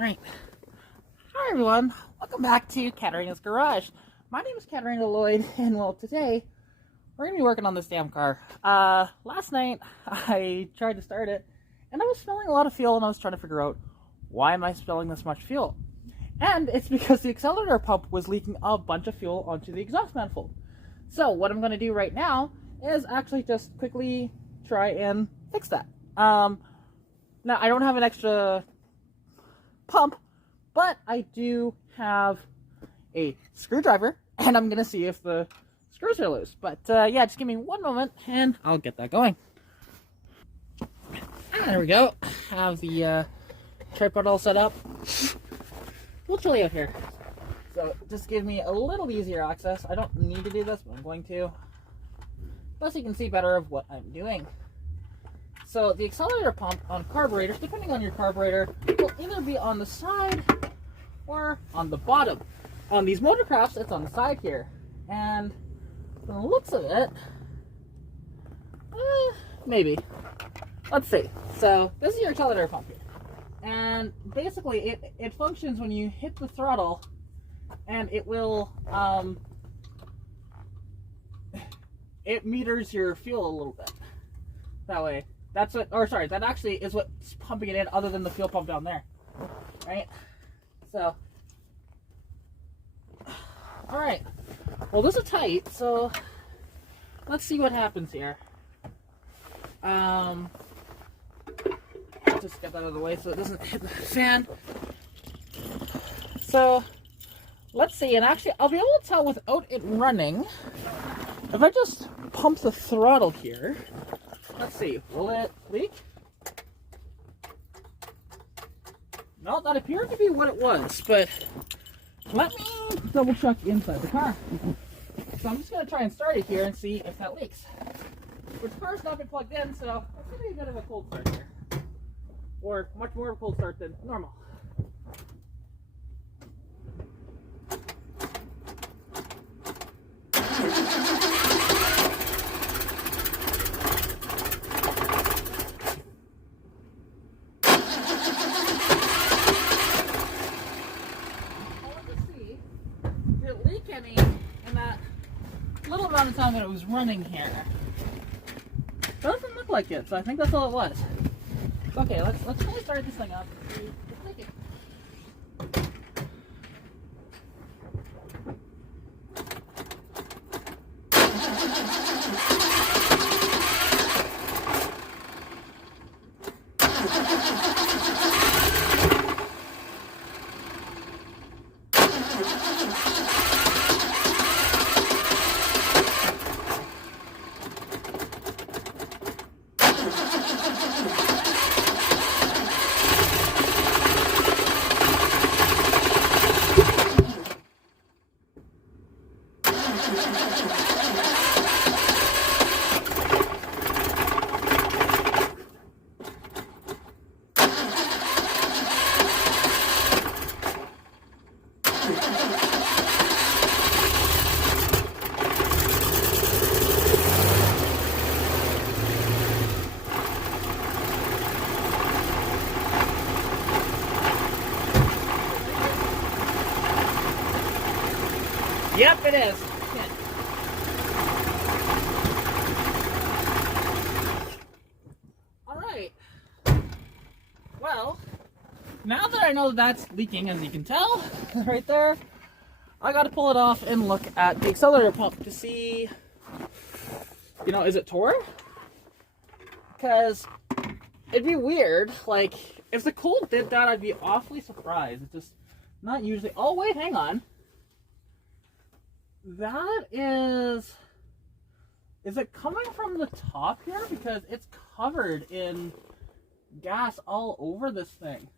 Alright. Hi everyone. Welcome back to Katarina's Garage. My name is Katarina Lloyd, and well, today we're going to be working on this damn car. Last night I tried to start it, and I was spilling a lot of fuel, and I was trying to figure out why am I spilling this much fuel? And it's because the accelerator pump was leaking a bunch of fuel onto the exhaust manifold. So what I'm going to do right now is actually just quickly try and fix that. Now I don't have an extra pump, but I do have a screwdriver, and I'm gonna see if the screws are loose. But yeah, just give me one moment and I'll get that going. There we go. Have the tripod all set up. A little chilly out here, so just give me a little easier access. I don't need to do this, but I'm going to, plus you can see better of what I'm doing. So the accelerator pump on carburetors, depending on your carburetor, will either be on the side or on the bottom. On these motorcrafts, it's on the side here. And from the looks of it, maybe. Let's see. So this is your accelerator pump here. And basically it functions when you hit the throttle, and it will, it meters your fuel a little bit. That way. That's what, or sorry, that actually is what's pumping it in, other than the fuel pump down there, right? So, all right. Well, this is tight, so let's see what happens here. Just get that out of the way so it doesn't hit the fan. So, let's see, and actually, I'll be able to tell without it running if I just pump the throttle here. Let's see, will it leak? No, that appeared to be what it was, but let me double check inside the car. So I'm just going to try and start it here and see if that leaks. Which the car's not been plugged in, so it's going to be a bit of a cold start here. Or much more of a cold start than normal. Little amount of time that it was running here. Doesn't look like it, so I think that's all it was. Okay, let's fully start this thing up. Yep, it is. Yeah. Alright. Well, now that I know that's leaking, as you can tell, right there, I gotta pull it off and look at the accelerator pump to see, you know, is it torn? Because it'd be weird, like, if the cold did that, I'd be awfully surprised. It's just not usually. Oh, wait, hang on. That is it coming from the top here? Because it's covered in gas all over this thing.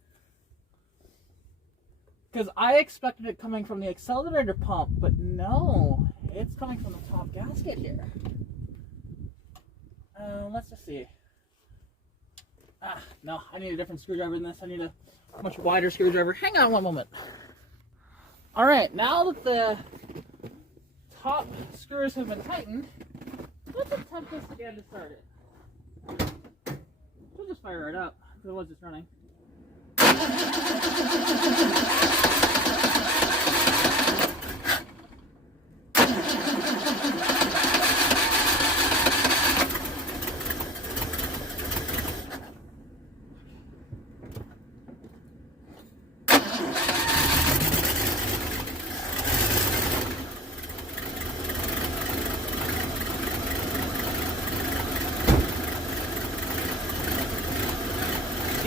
Because I expected it coming from the accelerator pump, but no, it's coming from the top gasket here. Let's just see. No, I need a different screwdriver than this. I need a much wider screwdriver. Hang on one moment. Alright, now that the top screws have been tightened, let's attempt this again to start it. We'll just fire it up, because it was just running.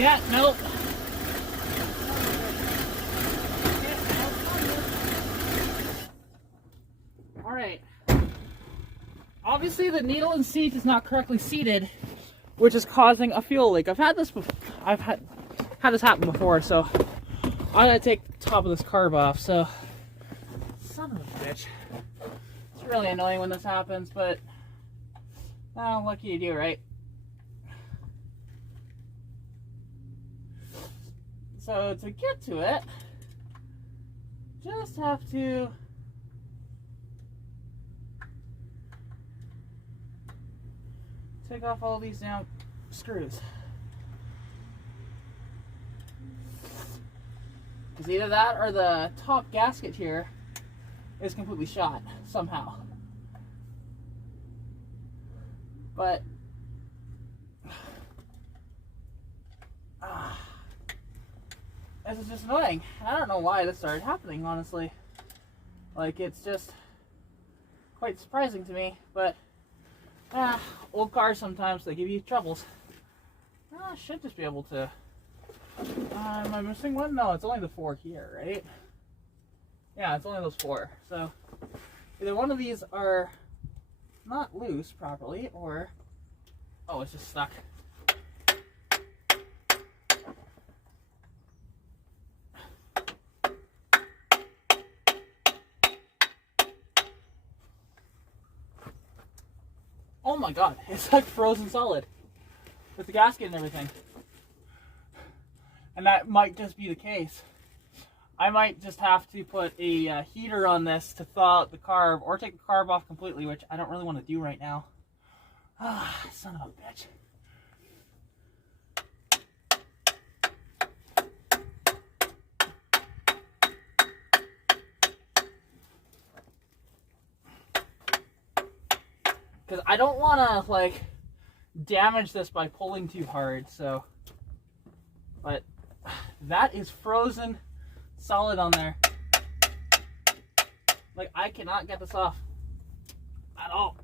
Yeah, nope. Alright. Obviously the needle and seat is not correctly seated, which is causing a fuel leak. I've had this before. I've had this happen before, so I gotta take the top of this carb off. So, son of a bitch. It's really annoying when this happens, but what can you do, right? So to get to it, just have to take off all these damn screws. Because either that or the top gasket here is completely shot somehow. But this is just annoying. I don't know why this started happening, honestly. Like, it's just quite surprising to me, but old cars sometimes, they give you troubles. I should just be able to. Am I missing one? No, it's only the 4 here, right? Yeah, it's only those 4. So either one of these are not loose properly, or oh, it's just stuck. Oh my god, it's like frozen solid with the gasket and everything. And that might just be the case. I might just have to put a heater on this to thaw out the carb, or take the carb off completely, which I don't really want to do right now. Son of a bitch. Because I don't want to, like, damage this by pulling too hard, so. But that is frozen solid on there. Like, I cannot get this off at all.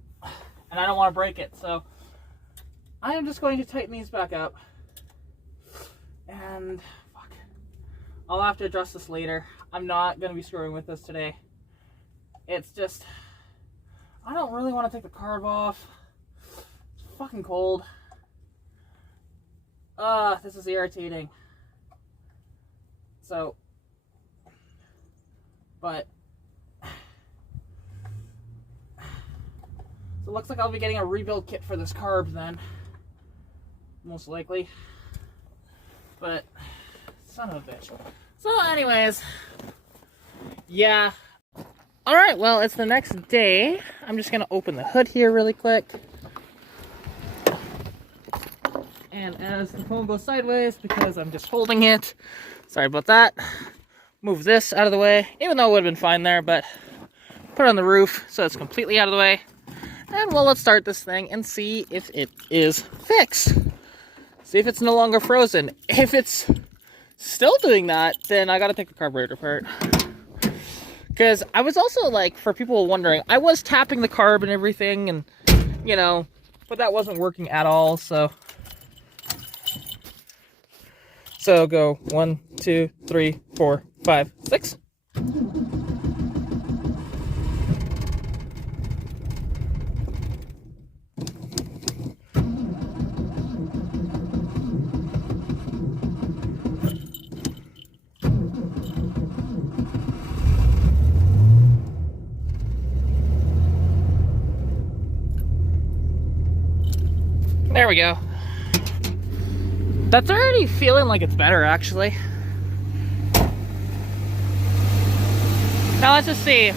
And I don't want to break it, so I am just going to tighten these back up. And, fuck. I'll have to address this later. I'm not going to be screwing with this today. It's just, I don't really want to take the carb off. It's fucking cold. This is irritating. So, but, so it looks like I'll be getting a rebuild kit for this carb then. Most likely. But, son of a bitch. So anyways, yeah. Alright, well, it's the next day. I'm just going to open the hood here really quick. And as the phone goes sideways, because I'm just holding it, sorry about that, move this out of the way, even though it would have been fine there, but put it on the roof so it's completely out of the way. And well, let's start this thing and see if it is fixed. See if it's no longer frozen. If it's still doing that, then I gotta take the carburetor apart. Because I was also, like, for people wondering, I was tapping the carb and everything, and, you know, but that wasn't working at all, so. So go 1, 2, 3, 4, 5, 6. There we go. That's already feeling like it's better, actually. Now let's just see.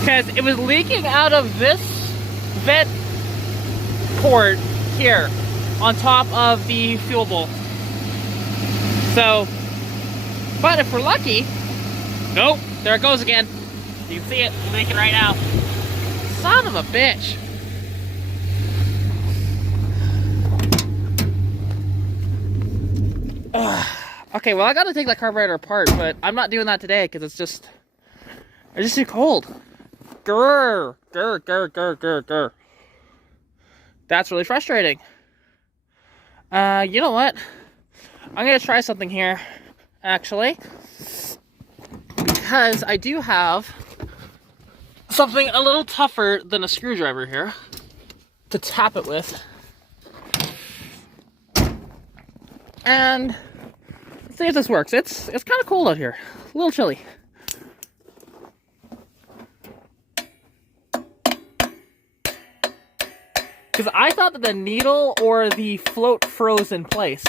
Because it was leaking out of this vent port here on top of the fuel bowl. So, but if we're lucky, nope, there it goes again. You can see it leaking right now. Son of a bitch. Okay, well, I gotta take that carburetor apart, but I'm not doing that today because it's just too cold. Grr, grr, grr, grr, grr, grr. That's really frustrating. You know what? I'm going to try something here, actually, because I do have something a little tougher than a screwdriver here to tap it with. And let's see if this works. It's kind of cold out here, a little chilly. Because I thought that the needle or the float froze in place.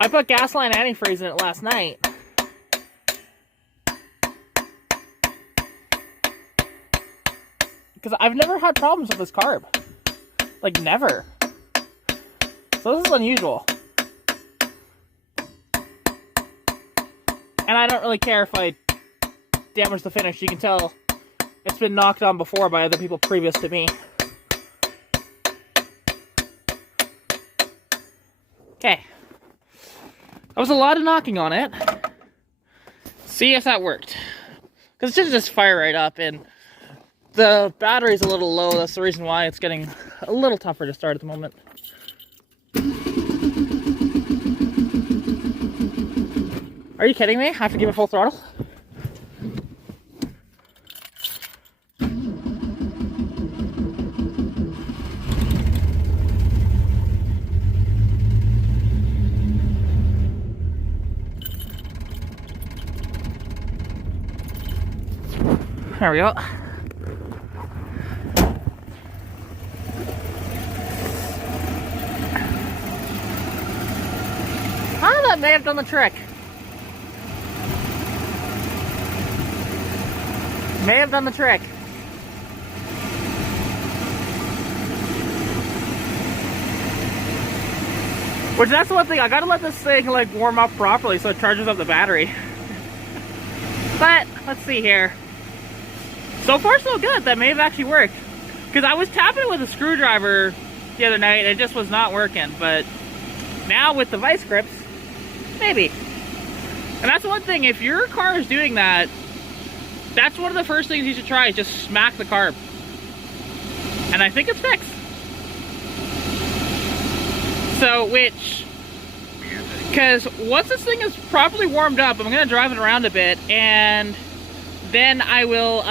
I put gasoline antifreeze in it last night. Because I've never had problems with this carb. Like, never. So this is unusual. And I don't really care if I damage the finish. You can tell it's been knocked on before by other people previous to me. Okay. That was a lot of knocking on it. See if that worked. Because it should just fire right up, and the battery's a little low. That's the reason why it's getting a little tougher to start at the moment. Are you kidding me? I have to give it full throttle? There we go. Ah, that may have done the trick. May have done the trick. Which, that's the one thing, I gotta let this thing like warm up properly so it charges up the battery. But, let's see here. So far so good, that may have actually worked. Because I was tapping it with a screwdriver the other night and it just was not working. But now with the vice grips, maybe. And that's one thing, if your car is doing that, that's one of the first things you should try, is just smack the carb. And I think it's fixed. So, because once this thing is properly warmed up, I'm going to drive it around a bit, and then I will,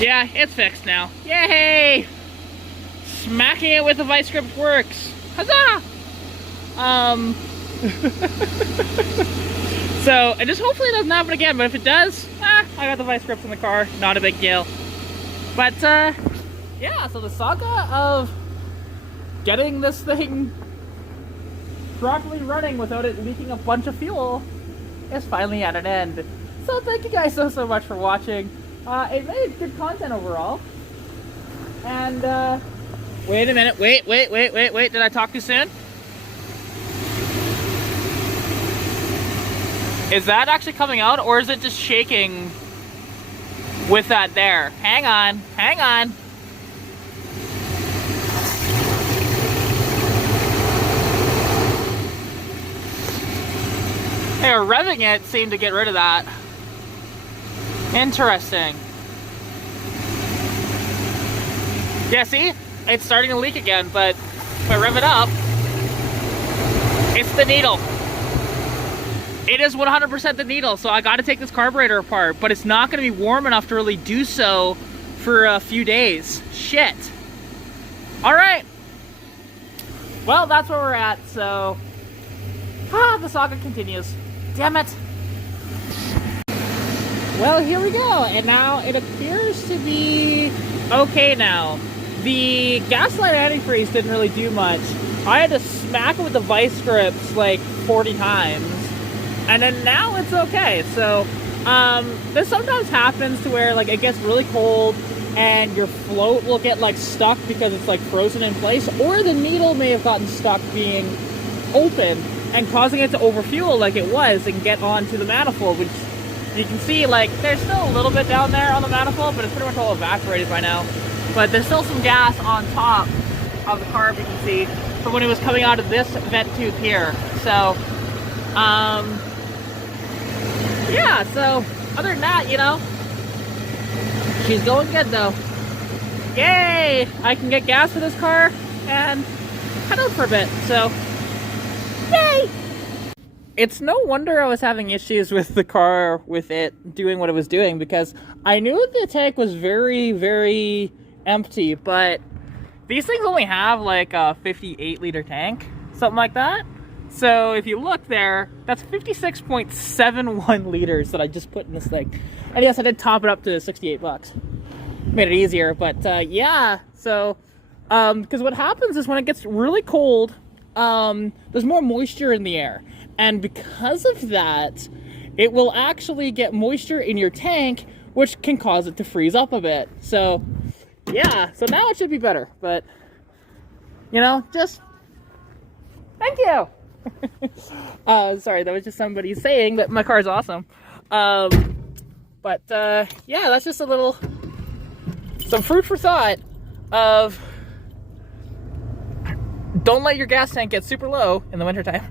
yeah, it's fixed now. Yay! Smacking it with the vice grip works. Huzzah! So, and just hopefully it doesn't happen again, but if it does, I got the vice grips in the car, not a big deal. But, yeah, so the saga of getting this thing properly running without it leaking a bunch of fuel is finally at an end. So thank you guys so much for watching. It made good content overall. And, wait a minute, wait, did I talk too soon? Is that actually coming out, or is it just shaking with that there? Hang on. Hey, revving it seemed to get rid of that. Interesting. Yeah, see? It's starting to leak again, but if I rev it up, it's the needle. It is 100% the needle, so I gotta take this carburetor apart, but it's not gonna be warm enough to really do so for a few days. Shit. Alright. Well, that's where we're at, so the saga continues. Damn it. Well, here we go, and now it appears to be okay now. The gaslight antifreeze didn't really do much. I had to smack it with the vice grips like 40 times, and then now it's okay. So, this sometimes happens to where like it gets really cold and your float will get like stuck because it's like frozen in place, or the needle may have gotten stuck being open and causing it to overfuel like it was and get onto the manifold, which you can see like there's still a little bit down there on the manifold, but it's pretty much all evaporated by now. But there's still some gas on top of the carb, you can see, from when it was coming out of this vent tube here. So, yeah, so other than that, you know, she's going good though. Yay! I can get gas for this car and head out for a bit. So, Yay! It's no wonder I was having issues with the car, with it doing what it was doing, because I knew the tank was very, very empty, but these things only have like a 58 liter tank, something like that. So if you look there, that's 56.71 liters that I just put in this thing. And yes, I did top it up to 68 bucks. Made it easier, but yeah, so, because what happens is when it gets really cold, there's more moisture in the air. And because of that, it will actually get moisture in your tank, which can cause it to freeze up a bit. So, yeah, so now it should be better. But, you know, just, thank you. Sorry, that was just somebody saying that my car is awesome. But, yeah, that's just a little, some food for thought of don't let your gas tank get super low in the wintertime.